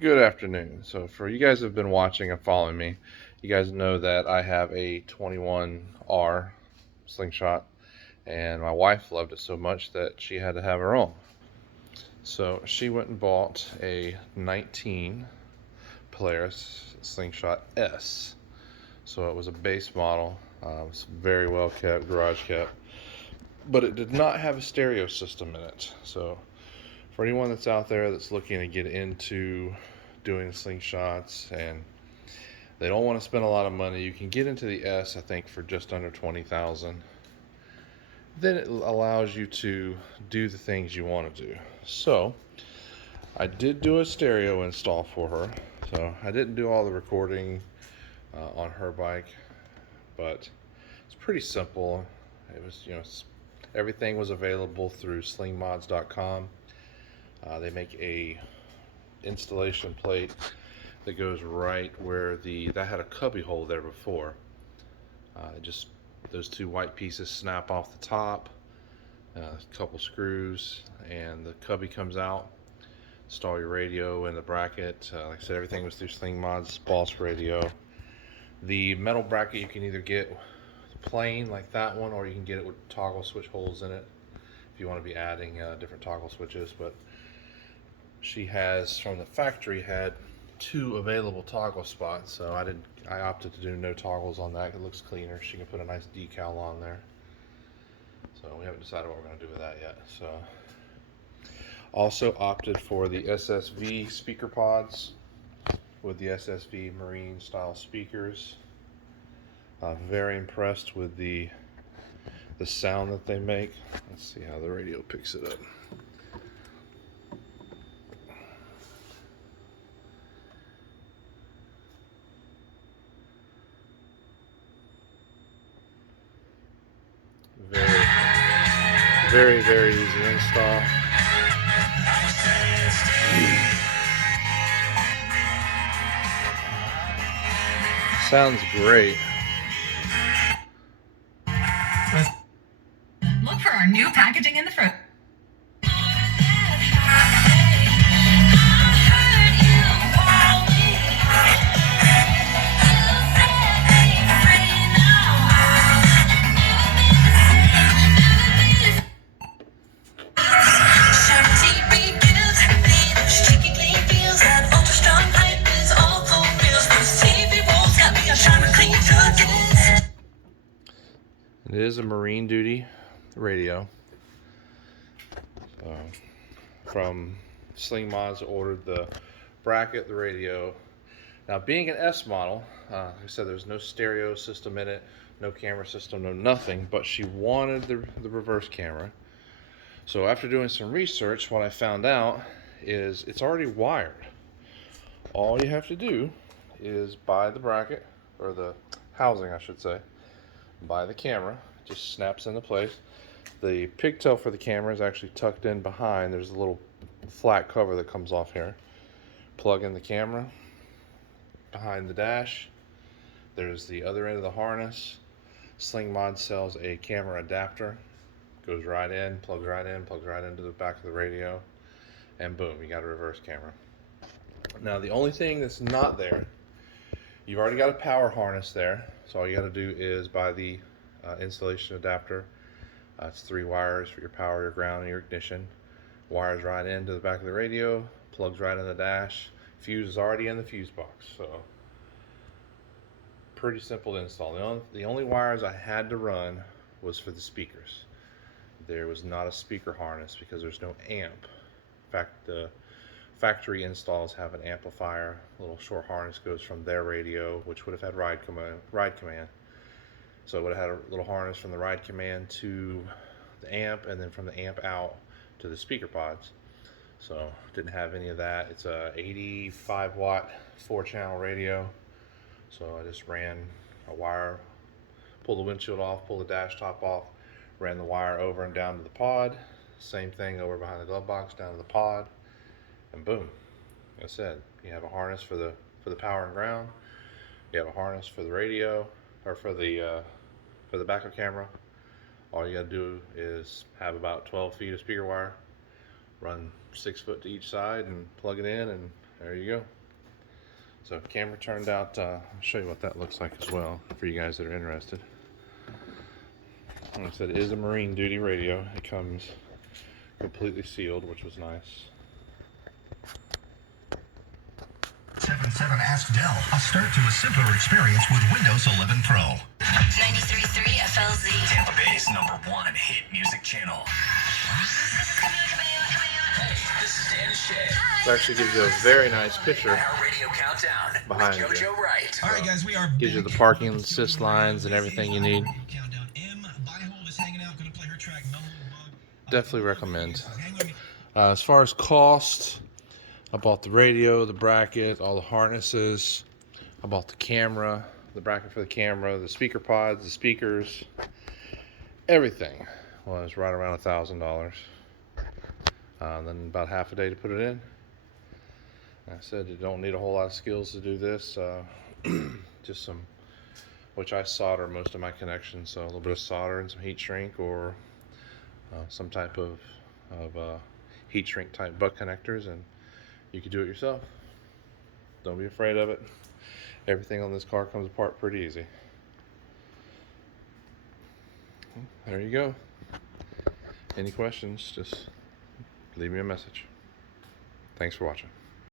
Good afternoon. So for you guys who have been watching and following me, you guys know that I have a 21R Slingshot, and my wife loved it so much that she had to have her own. So she went and bought a 19 Polaris Slingshot S. So it was a base model. It was very well kept, garage kept, but it did not have a stereo system in it. So for anyone that's out there that's looking to get into doing slingshots and they don't want to spend a lot of money, you can get into the S, I think, for just under 20,000. Then it allows you to do the things you want to do. So I did do a stereo install for her. So I didn't do all the recording on her bike, but it's pretty simple. It was, everything was available through slingmods.com. They make a installation plate that goes right where that had a cubby hole there before. Just those two white pieces snap off the top, a couple screws, and the cubby comes out. Install your radio in the bracket. Like I said, everything was through Slingmods Boss Radio. The metal bracket you can either get plain like that one, or you can get it with toggle switch holes in it if you want to be adding different toggle switches. But she has, from the factory, had 2 available toggle spots, so I opted to do no toggles on that. It looks cleaner. She can put a nice decal on there. So we haven't decided what we're going to do with that yet. So also opted for the SSV speaker pods with the SSV marine style speakers. Very impressed with the sound that they make. Let's see how the radio picks it up. Very easy install. Sounds great. Look for our new packaging in the front. It is a marine duty radio. From Slingmods, ordered the bracket, the radio. Now, being an S model, like I said, there's no stereo system in it, no camera system, no nothing, but she wanted the reverse camera. So after doing some research, what I found out is it's already wired. All you have to do is buy the bracket, or the housing I should say, buy the camera. It just snaps into place. The pigtail for the camera is actually tucked in behind. There's a little flat cover that comes off here. Plug in the camera behind the dash. There's the other end of the harness. Slingmod sells a camera adapter. Goes right in, plugs right into the back of the radio, and boom, you got a reverse camera. Now, the only thing that's not there, you've already got a power harness there, so all you got to do is buy the installation adapter. It's 3 wires for your power, your ground, and your ignition. Wires right into the back of the radio, plugs right in the dash. Fuse is already in the fuse box, so pretty simple to install. The only wires I had to run was for the speakers. There was not a speaker harness because there's no amp. In fact, the factory installs have an amplifier. A little short harness goes from their radio, which would have had ride command. So it would have had a little harness from the ride command to the amp, and then from the amp out to the speaker pods. So didn't have any of that. It's a 85 watt 4-channel radio. So I just ran a wire, pulled the windshield off, pulled the dash top off, ran the wire over and down to the pod. Same thing over behind the glove box down to the pod, and boom. Like I said, you have a harness for the power and ground. You have a harness for the radio, or for the backup camera. All you got to do is have about 12 feet of speaker wire, run 6 foot to each side, and plug it in, and there you go. So camera turned out, I'll show you what that looks like as well for you guys that are interested. Like I said, it is a marine duty radio. It comes completely sealed, which was nice. 77 Ask Dell. A start to a simpler experience with Windows 11 Pro. 93.3 FLZ. Tampa Bay's #1 hit music channel. Hey, this is Dan Shay. It actually gives you a very nice picture Our radio countdown behind you. with JoJo Wright. All right, guys, we are Gives you back. the parking assist lines and everything you need. Countdown. Byhold is hanging out. Gonna play her track. Definitely recommend. As far as cost, I bought the radio, the bracket, all the harnesses. I bought the camera, the bracket for the camera, the speaker pods, the speakers, everything was right around $1,000. Then about half a day to put it in. I said you don't need a whole lot of skills to do this. Just some, which I solder most of my connections, so a little bit of solder and some heat shrink or some type of heat shrink type butt connectors, and you can do it yourself. Don't be afraid of it. Everything on this car comes apart pretty easy. There you go. Any questions, just leave me a message. Thanks for watching.